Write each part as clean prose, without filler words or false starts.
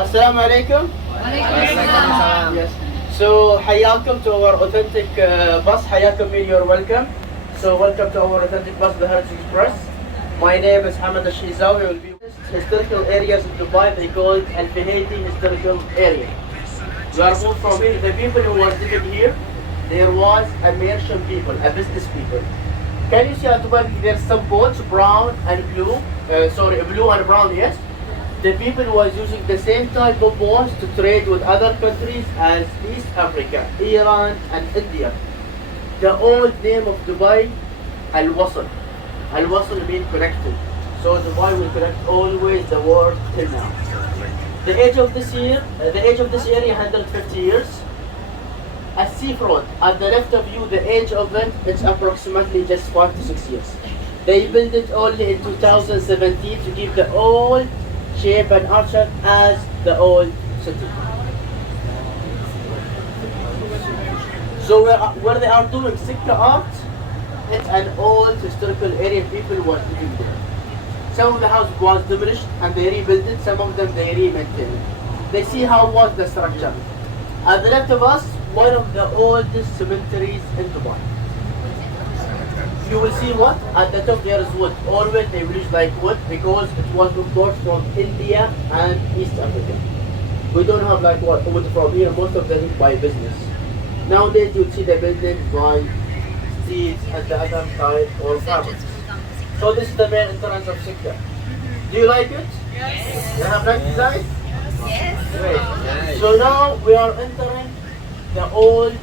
Assalamu alaikum. Yes. So حياكم to our authentic bus. حياكم mean you're welcome. So welcome to our authentic bus, the Heritage Express. My name is Hamad Al-Shizawi. Will be historical areas in Dubai. They call it Al-Fihaydi historical area. We are moved from here. The people who were living here, there was a merchant people, a business people. Can you see at Dubai there's some boats, brown and blue. Blue and brown, yes. The people was using the same type of boats to trade with other countries as East Africa, Iran and India. The old name of Dubai, Al-Wasl. Al-Wasl means connected. So Dubai will connect always the world till now. The age of this area 150 years. A seafront at the left of you, the age of it, it's approximately just 5 to 6 years. They built it only in 2017 to keep the old shape and architecture as the old city. So where they are doing Sikka art, it's an old historical area people were living there. Some of the house was demolished and they rebuilt it, some of them they re-maintained it. They see how was the structure. At the left of us, one of the oldest cemeteries in Dubai. You will see what? At the top there is wood. Always they will use like wood because it was imported from India and East Africa. We don't have like wood from here, most of them by business. Nowadays you'll see the buildings by seeds at the other side or fabrics. So this is the main entrance of Sikka. Do you like it? Yes. You have nice design? Yes. Great. So now we are entering the old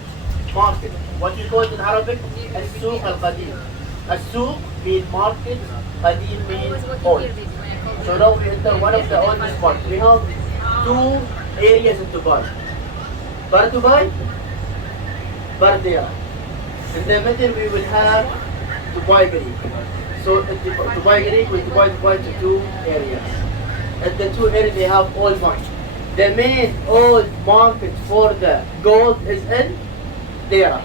market. What you call it in Arabic? Al-Suq al-Qadim. Al-Suq means market, Qadim means old. So now we enter one of the oldest parts. We have two areas in Dubai. Bar Dubai, Bar Dira. In the middle we will have Dubai Greek. So Dubai Greek will divide Dubai into two areas. And the two areas they have old mines. The main old market for the gold is in Dira.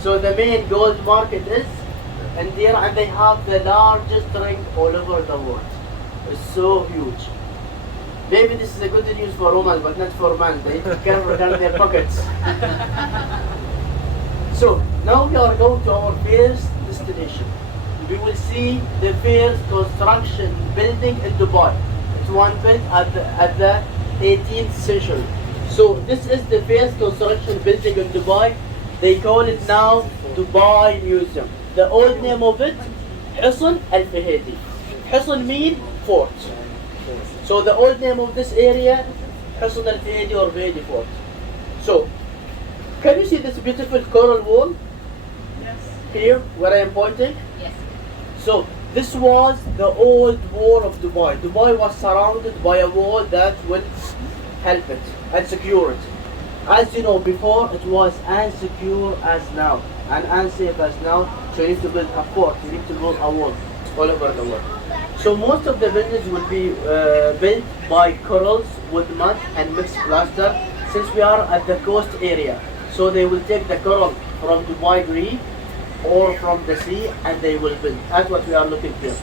So the main gold market is in Dira and they have the largest ring all over the world. It's so huge. Maybe this is a good news for women but not for men. They need to carry down their pockets. So now we are going to our first destination. We will see the first construction building in Dubai. It's one built at the 18th century. So this is the first construction building in Dubai. They call it now Dubai Museum. The old name of it, Hisn al-Fihaydi. Hisn means fort. So the old name of this area, Hisn al-Fihaydi or Fihaydi Fort. So, can you see this beautiful coral wall? Yes. Here, where I am pointing? Yes. So, this was the old wall of Dubai. Dubai was surrounded by a wall that will help it and secure it. As you know, before it was as secure as now and unsafe as now. So you need to build a fort, you need to build a wall all over the world. So most of the buildings will be built by corals with mud and mixed plaster since we are at the coast area. So they will take the coral from Dubai Greek or from the sea and they will build. That's what we are looking here.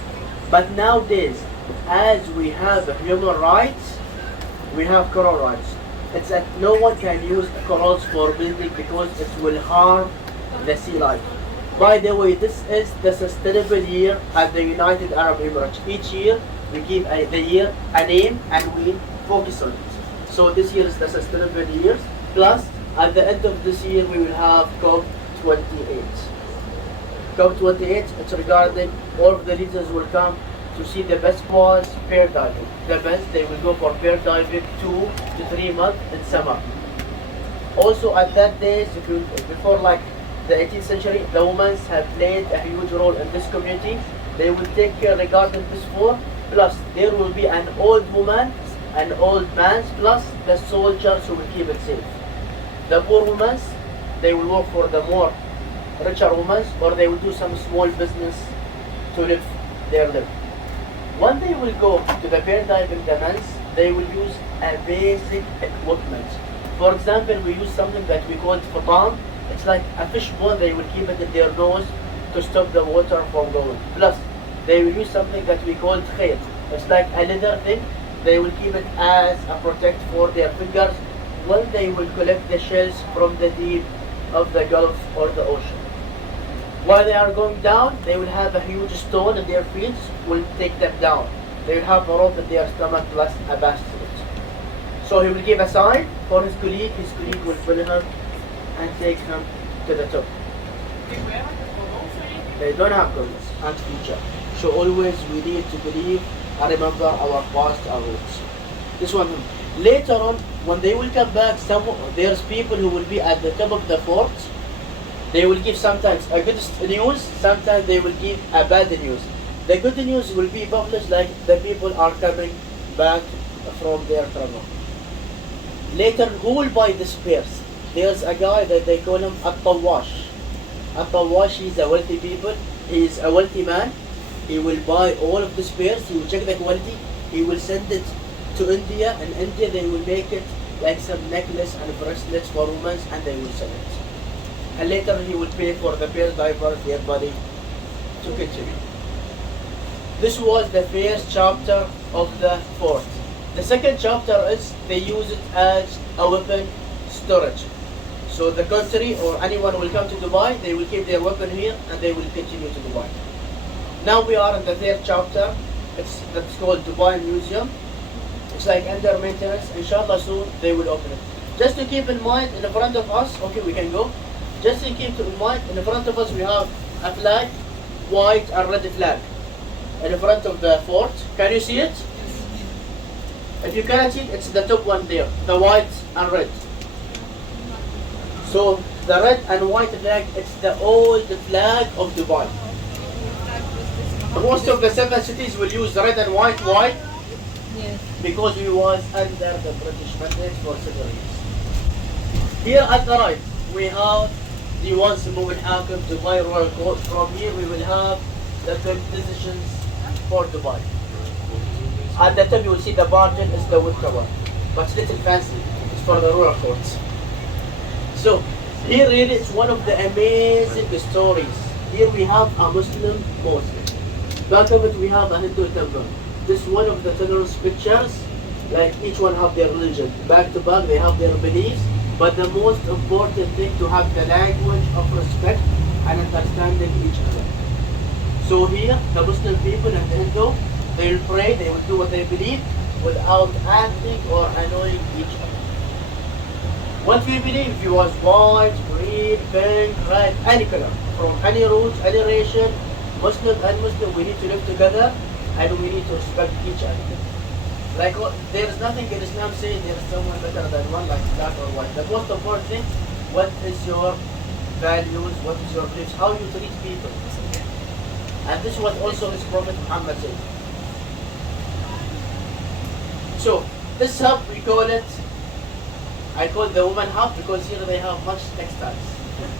But nowadays, as we have human rights, we have coral rights. It's that no one can use corals for building because it will harm the sea life. By the way, this is the sustainable year at the United Arab Emirates. Each year we give the year a name and we focus on it. So this year is the sustainable years. Plus, at the end of this year we will have COP28. COP28, it's regarding all of the leaders will come to see the best was pair diving. The best, they will go for pair diving 2 to 3 months in summer. Also at that day, before like the 18th century, the women have played a huge role in this community. They will take care regarding this war. Plus there will be an old woman, an old man, plus the soldiers who will keep it safe. The poor women, they will work for the more richer women or they will do some small business to live their life. When they will go to the pair diving dance, they will use a basic equipment. For example, we use something that we call fatan. It's like a fish bone, they will keep it in their nose to stop the water from going. Plus, they will use something that we call khayt. It's like a leather thing they will keep it as a protect for their fingers when they will collect the shells from the deep of the Gulf or the ocean. While they are going down, they will have a huge stone in their feet, will take them down. They will have a rope in their stomach plus a basket. So he will give a sign for his colleague will pull him and take him to the top. They don't have goals and future. So always we need to believe and remember our past and roots. This one. Later on, when they will come back, there's people who will be at the top of the fort. They will give sometimes a good news, sometimes they will give a bad news. The good news will be published like the people are coming back from their travel. Later, who will buy the spares? There's a guy that they call him At-Tawash. At-Tawash, he's a wealthy people. He is a wealthy man. He will buy all of the spares. He will check the quality. He will send it to India. In India, they will make it like some necklace and bracelets for women, and they will sell it. And later, he will pay for the pairs, divers, their body to continue. This was the first chapter of the fort. The second chapter is they use it as a weapon storage. So the country or anyone will come to Dubai, they will keep their weapon here and they will continue to Dubai. Now we are in the third chapter. That's called Dubai Museum. It's like under maintenance. Inshallah soon they will open it. Just to keep in mind, in front of us, okay, we can go. Just to keep in mind, in front of us we have a flag, white and red flag. In front of the fort, can you see it? If you cannot see it, it's the top one there, the white and red. So the red and white flag, it's the old flag of Dubai. Most of the 7 cities will use red and white. Why? Yes. Because we was under the British mandate for several years. Here at the right, we have the once Mubin Hakim Dubai Royal Court. From here we will have the decisions for Dubai. At the top you will see the margin is the wood cover, but it's little fancy. It's for the royal courts. So here really it's one of the amazing stories. Here we have a Muslim mosque. Back of it we have a Hindu temple. This is one of the children's pictures. Like each one have their religion. Back to back they have their beliefs. But the most important thing to have the language of respect and understanding each other. So here the Muslim people and the Hindu, they will pray, they will do what they believe without acting or annoying each other. What we believe, if you was white, green, pink, red, any color, from any root, any nation, Muslim and Muslim, we need to live together and we need to respect each other. Like there is nothing in Islam saying there is someone better than one, like black or white. The most important thing, what is your values, what is your beliefs, how you treat people. And this is what also his Prophet Muhammad said. So this hub we call it, I call the woman hub because here they have much textiles.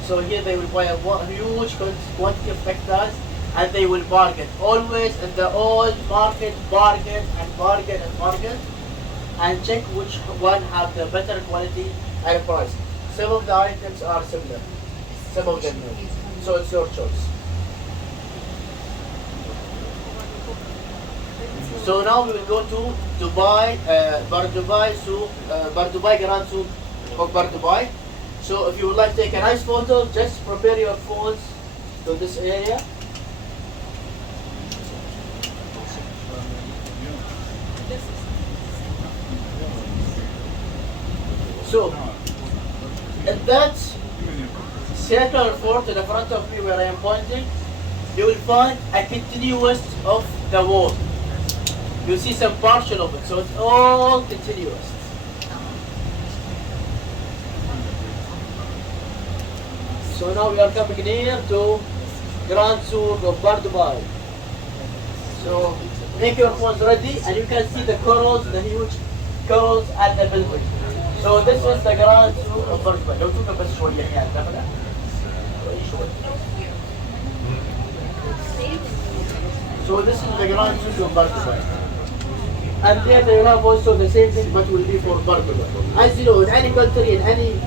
So here they will buy a huge quantity of textiles and they will bargain. Always in the old market, bargain and bargain and bargain and check which one have the better quality and price. Some of the items are similar, some of them no. So it's your choice. So now we will go to Dubai, Bar Dubai Souk, Bar Dubai Grand Souk of Bar Dubai. So if you would like to take a nice photo, just prepare your phones to this area. So in that circular fort in the front of me where I am pointing, you will find a continuous of the wall. You see some partial of it, so it's all continuous. So now we are coming near to Grand Souk of Bar Dubai. So make your phones ready and you can see the corals, the huge corals at the building. So this is the Grand Souk of Bar Dubai. لو توقف بس شوية يعني دخلها. So this is the Grand Souk of Bar Dubai. And there they have also the same thing but will be for Bar Dubai. As you know, in any country, in any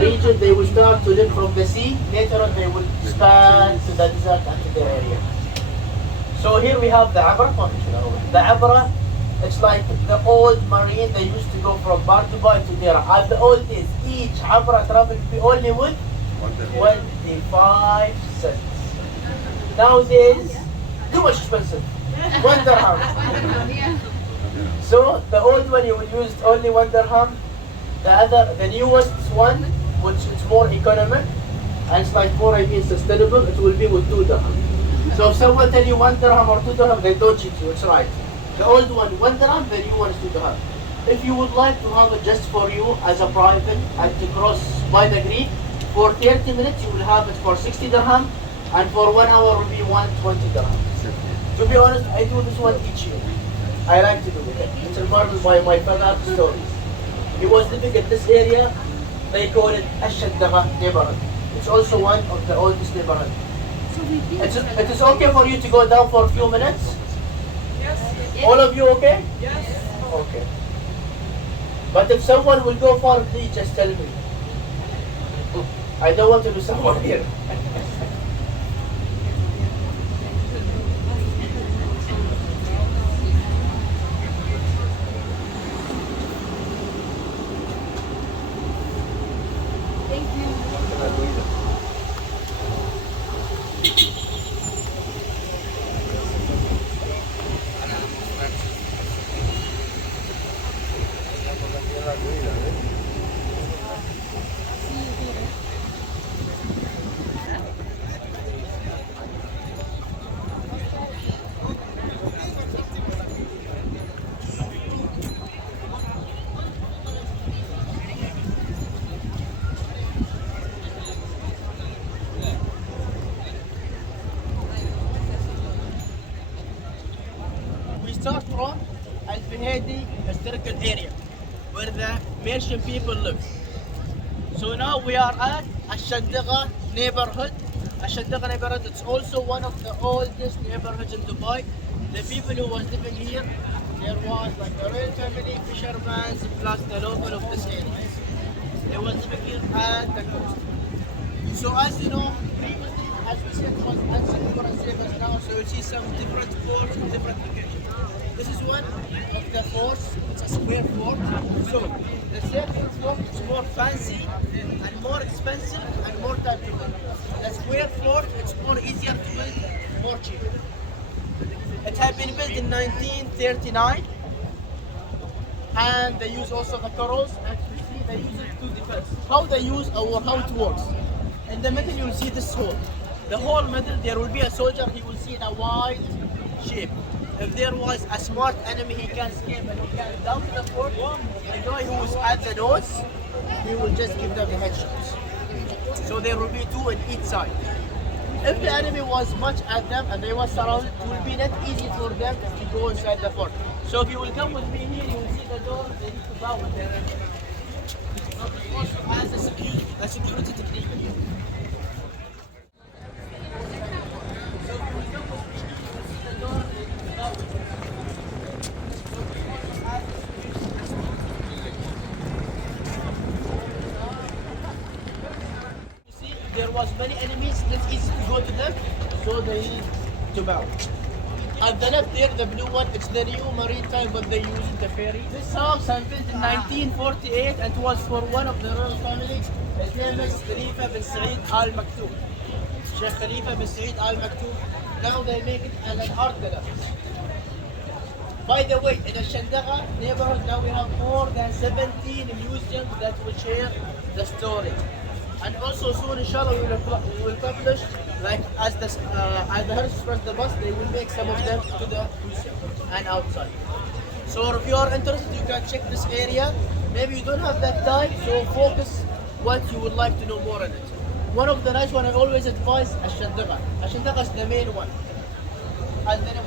region, they will start to live from the sea. Later on they will expand to the desert and to the area. So here we have the abra. The abra It's like the old marine, they used to go from bar to bar to Dera. At the old days, each abra traffic be only with 25 cents. Nowadays, too much expensive. 1 dirham. So the old one you will use only 1 dirham. The newest one, which is more economic, and it's like more sustainable, it will be with 2 dirham. So if someone tell you 1 dirham or 2 dirham, they don't cheat you, it's right. The old one 1 dirham, the new one is 2 dirham. If you would like to have it just for you as a private and to cross by the Greek, for 30 minutes you will have it for 60 dirham, and for 1 hour will be 120 dirham. To be honest, I do this one each year. I like to do it. It's involved by my father stories. He was living in this area, they call it Shandagha neighborhood. It's also one of the oldest neighborhoods. It is okay for you to go down for a few minutes? Yes. All of you okay? Yes. Okay. But if someone will go far, please just tell me. I don't want to be someone here. Start from Al-Fihadi historical area where the Persian people live. So now we are at Shandagha neighborhood. Shandagha neighborhood, it's also one of the oldest neighborhoods in Dubai. The people who was living here, there was like the royal family, fishermen, plus the local of this area. They was living here at the coast. So as you know, previously, as we said, it was unsecure and safe as now, so you see some different forts in different locations. This is one of the forts, it's a square fort. So the circle fort is more fancy and more expensive and more time to build. The square fort, it's more easier to build, more cheap. It had been built in 1939 and they use also the corals. As you see, they use it to defense. How they use or how it works. In the middle you will see this hole. The whole middle there will be a soldier, he will see in a wide shape. If there was a smart enemy, he can escape and he can dump the fort. The guy who is at the nose, he will just give them the headshots. So there will be 2 on each side. If the enemy was much at them and they were surrounded, it will be not easy for them to go inside the fort. So if you will come with me here, you will see the door, they need to bow with their enemy. Also as a security technique. There was many enemies, it's easy to go to them, so they need to bow. At the left there, the blue one, it's the new maritime, but they use the ferry. This house was built in 1948 and was for one of the royal family. His name is Khalifa bin Saeed Al Maktoum. Sheikh Khalifa bin Saeed Al Maktoum. Now they make it as an art gallery. By the way, in the Shandagha neighborhood, now we have more than 17 museums that will share the story. And also soon, inshallah, we will publish, like as the Heritage the bus, they will make some of them to the museum and outside. So if you are interested, you can check this area. Maybe you don't have that time, so focus what you would like to know more on it. One of the nice one I always advise, Shandagha. Shandagha is the main one. And then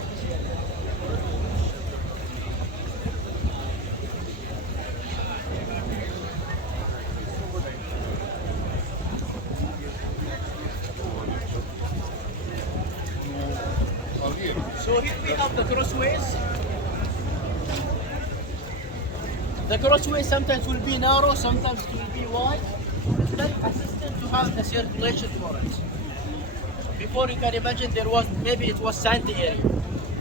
so here we have the crossways. The crossway sometimes will be narrow, sometimes it will be wide. It's very assistant to have the circulation for it. Before you can imagine there was, maybe it was sandy area.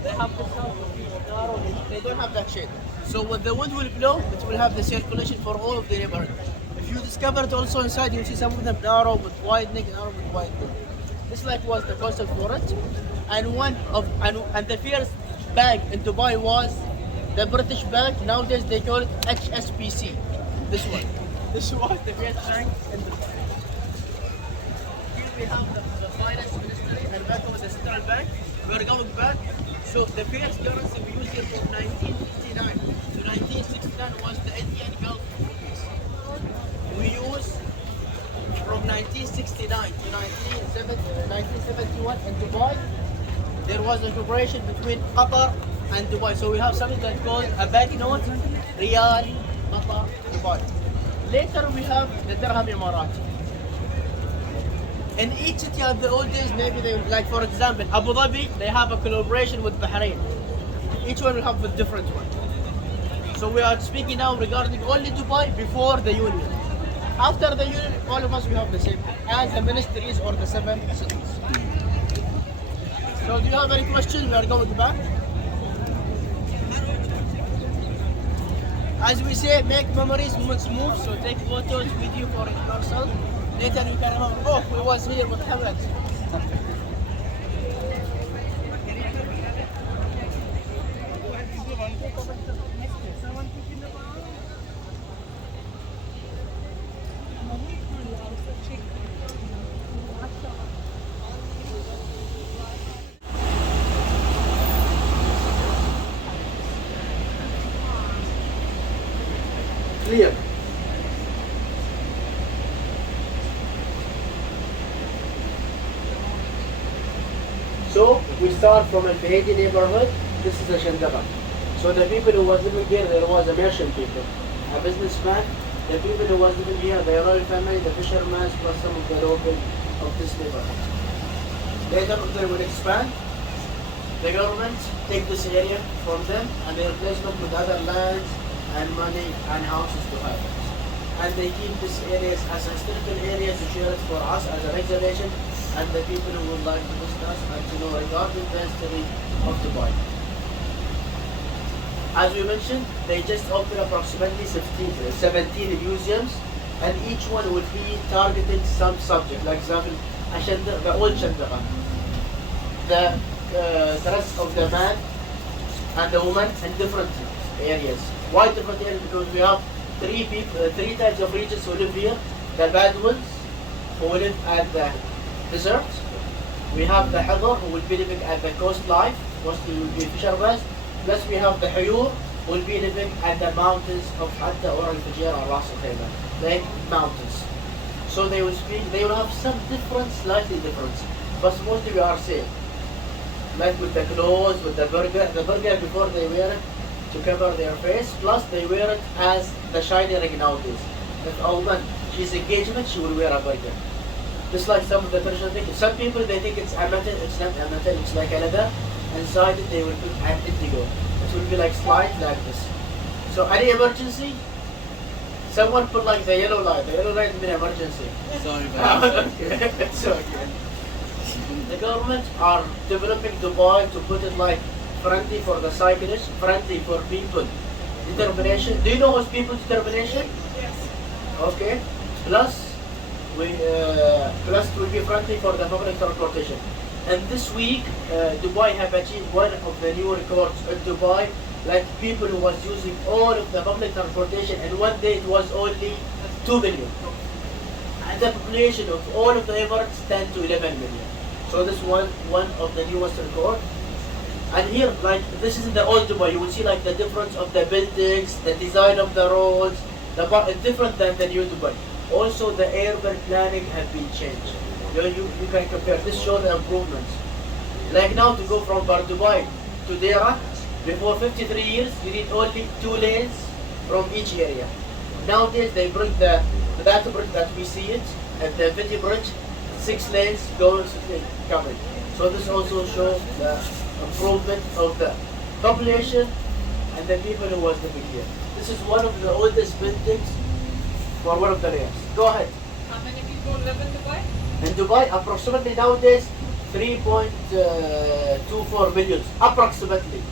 They have this house over here. narrow. They don't have that shade. So when the wind will blow, it will have the circulation for all of the neighborhood. If you discover it also inside, you see some of them narrow with widening, narrow with widening. This like was the concept for it. And the first bag in Dubai was the British bag. Nowadays they call it HSBC. This one. This was the first bag in Dubai. Here we have the finance ministry and back over the central bank. We're going back. So the first currency we used here from 1959 to 1969 was the Indian Gulf rupees. We use from 1969 to 1971 in Dubai. There was a cooperation between Qatar and Dubai. So we have something that's called a banknote, Riyal, Qatar, Dubai. Later we have the Dirham Emirati. In each city of the old days, maybe they like, for example, Abu Dhabi, they have a collaboration with Bahrain. Each one will have a different one. So we are speaking now regarding only Dubai before the union. After the union, all of us we have the same as the ministries or the 7 cities. So do you have any questions? We are going back. As we say, make memories, moments move. So take photos, video for yourself. Later you can remember, oh, we was here with Hamlet. Clear. So we start from a Bahidi neighborhood. This is a Shandagha. So the people who was living here, there was a merchant people, a businessman. The people who was living here, the royal family, the fishermen, plus some of the local of this neighborhood. Later they will expand. The government take this area from them and they replace them with other lands and money and houses to have it. And they keep these areas as historical areas to share it for us as a reservation and the people who would like to visit us and to know regarding the history of Dubai. As we mentioned, they just opened approximately 17 museums and each one will be targeting some subject. Like example, the old Shandagha, the dress of the man and the woman in different areas. Why different areas? Because we have three types of regions who live here. The Bedouins who live at the desert. We have the Hadar who will be living at the coastline, mostly will be fishermen. Plus we have the Huyur who will be living at the mountains of Hatta or Al-Fajir or Ras Al-Khayma, the mountains. So they will have some difference, slightly different, but mostly we are same. Like with the clothes, with the burger before they wear it to cover their face, plus they wear it as the shiny ring nowadays. If a woman, she's engagement, she will wear a burger. Just like some of the Persian things. Some people they think it's amateur, it's not amateur, it's like a leather. Inside it they will put an indigo. It will be like slide like this. So any emergency, someone put like the yellow light. The yellow light is an emergency. Sorry, man. It's okay. The government are developing Dubai to put it like friendly for the cyclists, friendly for people. Determination. Do you know what's people determination? Yes. Okay. Plus it will be friendly for the public transportation. And this week, Dubai have achieved one of the new records in Dubai. Like people who was using all of the public transportation, and one day it was only 2 million. And the population of all of the Emirates 10 to 11 million. So this one of the newest record. And here, like this is in the old Dubai, you will see like the difference of the buildings, the design of the roads, different than the new Dubai. Also, the urban planning have been changed. You can compare. This shows the improvements. Like now, to go from Bar Dubai to Deira, before 53 years, you need only 2 lanes from each area. Nowadays, they bring that bridge that we see it, and the Viti bridge, 6 lanes going coming. So this also shows the improvement of the population and the people who was living here. This is one of the oldest buildings for one of the layers. Go ahead. How many people live in Dubai? In Dubai, approximately nowadays 3.24 million, approximately.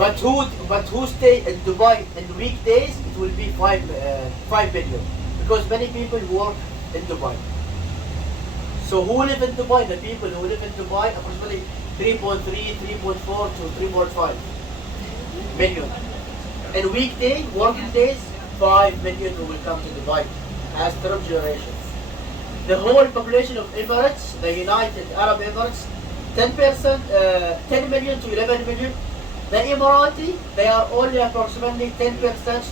But who stay in Dubai in weekdays? It will be 5 million, because many people work in Dubai. So who live in Dubai? The people who live in Dubai, approximately 3.3, 3.4 to 3.5 million. In weekday, working days, 5 million who will come to Dubai as third generation. The whole population of Emirates, the United Arab Emirates, 10%, 10 million to 11 million. The Emirati, they are only approximately 10%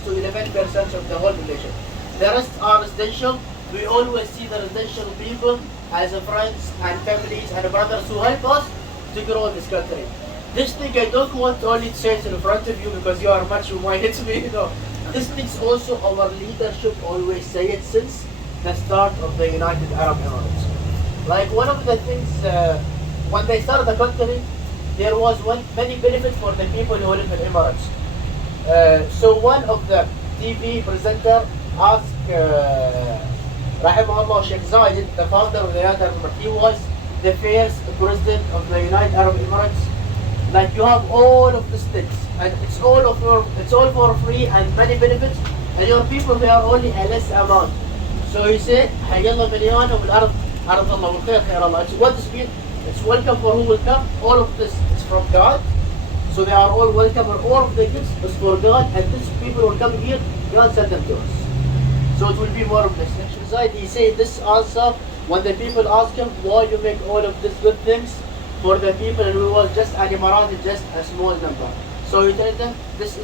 to 11% of the whole population. The rest are residential. We always see the residential people as friends and families and brothers who help us to grow this country. This thing I don't want only to say it in front of you because you are much minded to me. No. This thing's also our leadership always say it since the start of the United Arab Emirates. Like one of the things, when they started the country, there was many benefits for the people who live in Emirates. So one of the TV presenter asked Rahimahullah Sheikh Zayed, the founder of the United Arab Emirates. He was the first president of the United Arab Emirates. Like you have all of these things, and it's all for free and many benefits, and your people they are only a less amount. So he said, حي الله مليان وبالأرض أرض الله والخير خير الله. What does it mean? It's welcome for who will come. All of this is from God. So they are all welcome, and all of the gifts is for God, and these people will come here, God send them to us. So it will be more of this. Inside he said this answer when the people ask him why you make all of these good things for the people, and we was just an Emirati, just a small number. So he told them this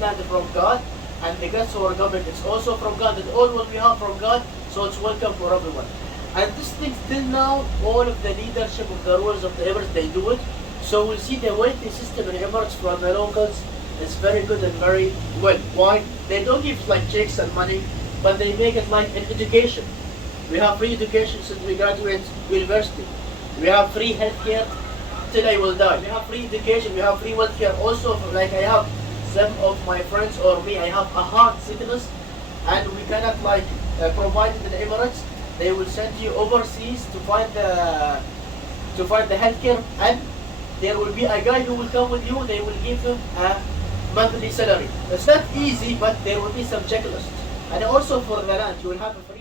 land is from God, and the gifts for government it's also from God, and all what we have from God, so it's welcome for everyone. And this thing till now, all of the leadership of the rulers of the Emirates, they do it. So we'll see the wealthy system in Emirates from the locals is very good and very well. Why? They don't give like checks and money, but they make it like an education. We have free education since we graduate university. We have free healthcare till I will die. We have free education, we have free healthcare. Also, like I have some of my friends or me, I have a heart sickness, and we cannot like provide it in the Emirates. They will send you overseas to find the healthcare, and there will be a guy who will come with you. They will give him a monthly salary. It's not easy, but there will be some checklists. And also for the land, you will have a free